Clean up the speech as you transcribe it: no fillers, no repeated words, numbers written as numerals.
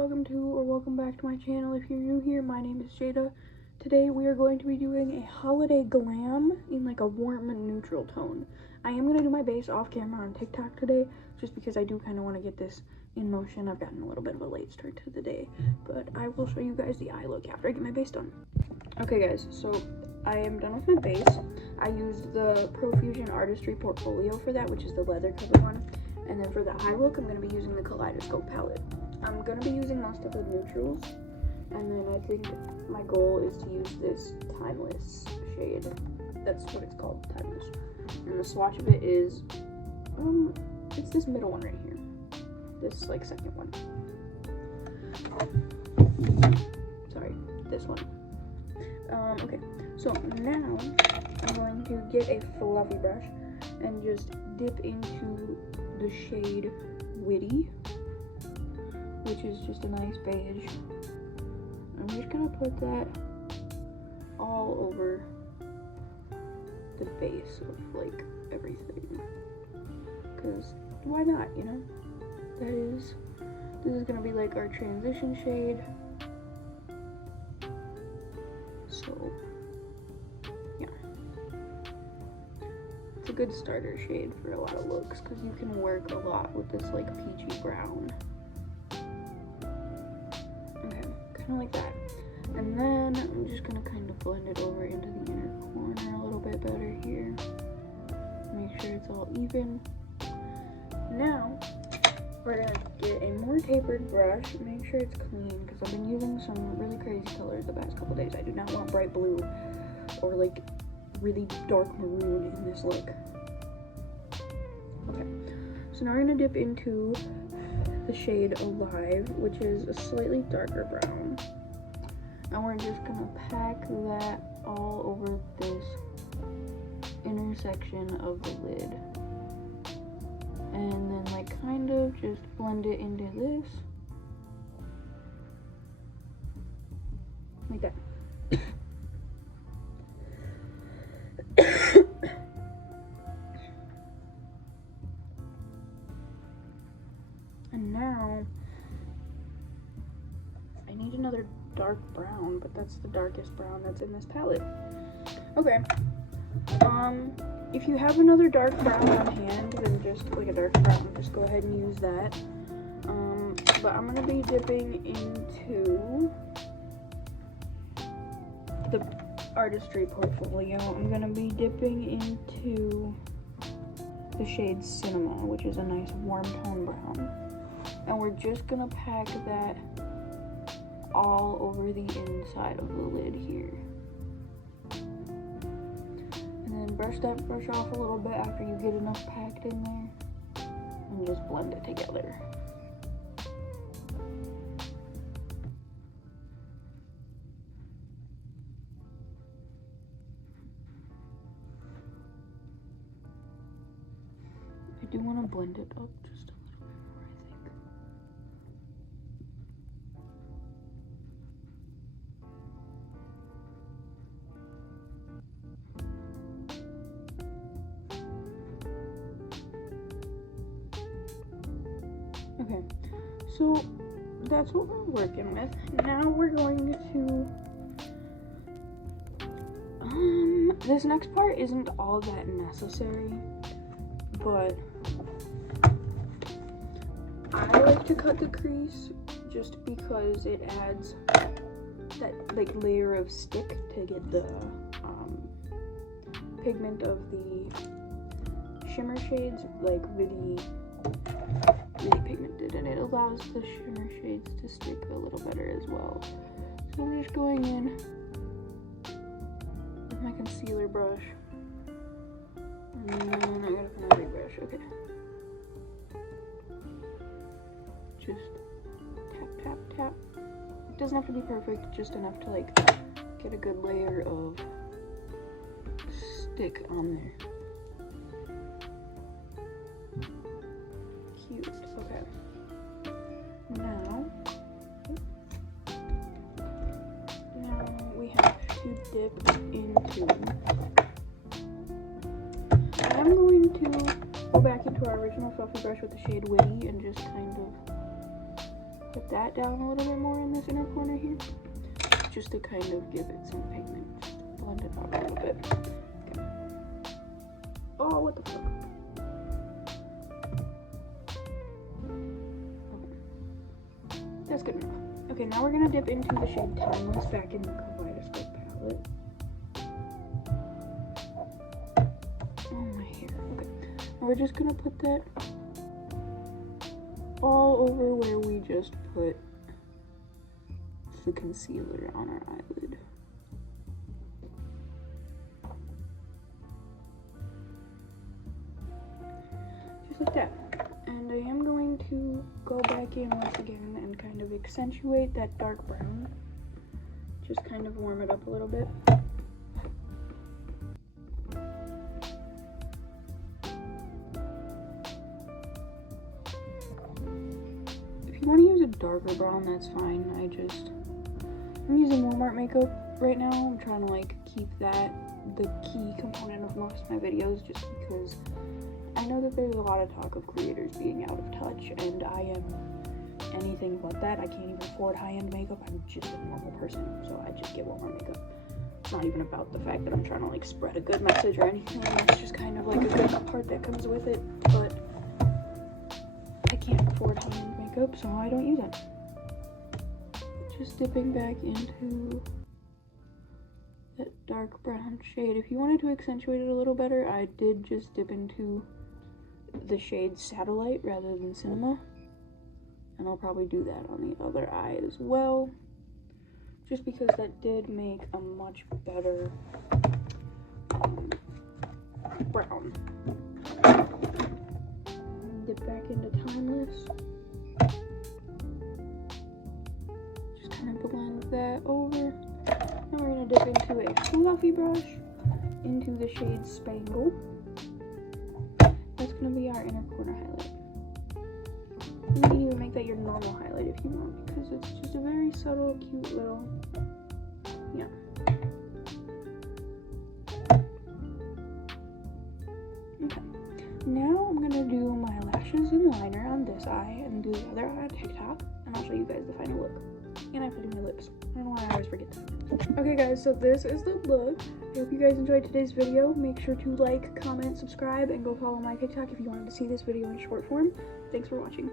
welcome back to my channel. If you're new here, my name is Jaida. Today we are going to be doing a holiday glam in like a warm and neutral tone. I am going to do my base off camera on TikTok today, just because I do kind of want to get this in motion. I've gotten a little bit of a late start to the day, but I will show you guys the eye look after I get my base done. Okay guys, so I am done with my base. I used the Profusion Artistry Portfolio for that, which is the leather cover one. And then for the eye look, I'm going to be using the Kaleidoscope palette. I'm going to be using most of the neutrals. And then I think my goal is to use this Timeless shade. That's what it's called, Timeless. And the swatch of it is, it's this middle one right here. This, like, second one. Sorry, this one. Okay, so now I'm going to get a fluffy brush and just dip into the shade Witty, which is just a nice beige. I'm just gonna put that all over the base of like everything, because why not, you know? This is gonna be like our transition shade. So yeah, it's a good starter shade for a lot of looks because you can work a lot with this like peachy brown. Okay, kind of like that. And then I'm just gonna kind of blend it over into the inner corner a little bit better here. Make sure it's all even. Now we're gonna get a more tapered brush. Make sure it's clean because I've been using some really crazy colors the past couple days. I do not want bright blue or like really dark maroon in this look. Okay, so now we're gonna dip into the shade Alive, which is a slightly darker brown. And we're just gonna pack that all over this intersection of the lid. And then like kind of just blend it into this. Like that. And now I need another dark brown, but that's the darkest brown that's in this palette. Okay. If you have another dark brown on hand, then just like a dark brown, just go ahead and use that. But I'm gonna be dipping into the Artistry Portfolio. I'm gonna be dipping into the shade Cinema, which is a nice warm tone brown. And we're just gonna pack that all over the inside of the lid here. And then brush that brush off a little bit after you get enough packed in there. And just blend it together. I do want to blend it up just a little bit more, I think. Okay, so that's what we're working with. Now we're going to, this next part isn't all that necessary, but I like to cut the crease just because it adds that like layer of stick to get the pigment of the shimmer shades like really pigmented, and it allows the shimmer shades to stick a little better as well. So I'm just going in with my concealer brush, and then I gotta find a big brush. Okay, just tap tap tap. It doesn't have to be perfect, just enough to like get a good layer of stick on there. Cute. Okay. Now we have to dip into. I'm going to go back into our original fluffy brush with the shade Witty and just kind of put that down a little bit more in this inner corner here, just to kind of give it some pigment, just to blend it out a little bit. Okay. Oh, what the fuck? Okay. That's good enough. Okay, now we're gonna dip into the shade Timeless back in the Kaleidoscope palette. Oh, my hair. Okay. Now we're just gonna put that all over where we just put the concealer on our eyelid. Just like that. And I am going to go back in once again and kind of accentuate that dark brown. Just kind of warm it up a little bit. If you want to use a darker brown, that's fine. I'm using Walmart makeup right now. I'm trying to like keep that the key component of most of my videos, just because I know that there's a lot of talk of creators being out of touch, and I am anything but that. I can't even afford high-end makeup. I'm just a normal person, so I just get Walmart makeup. It's not even about the fact that I'm trying to like spread a good message or anything. It's just kind of like a good part that comes with it, but I can't afford high-end makeup, so I don't use it. Just dipping back into that dark brown shade. If you wanted to accentuate it a little better, I did just dip into the shade Satellite rather than Cinema, and I'll probably do that on the other eye as well, just because that did make a much better brown. Dip back into Timeless, just kind of blend that over. Now we're going to dip into a fluffy brush into the shade Spangle. That's going to be our inner corner highlight. You can even make that your normal highlight if you want, because it's just a very subtle, cute little, yeah. Okay. Now I'm going to do my lashes and liner on this eye and do the other eye on TikTok, and I'll show you guys the final look. And I have to do my lips. I don't know why I always forget that. Okay guys, so this is the look. I hope you guys enjoyed today's video. Make sure to like, comment, subscribe, and go follow my TikTok if you wanted to see this video in short form. Thanks for watching.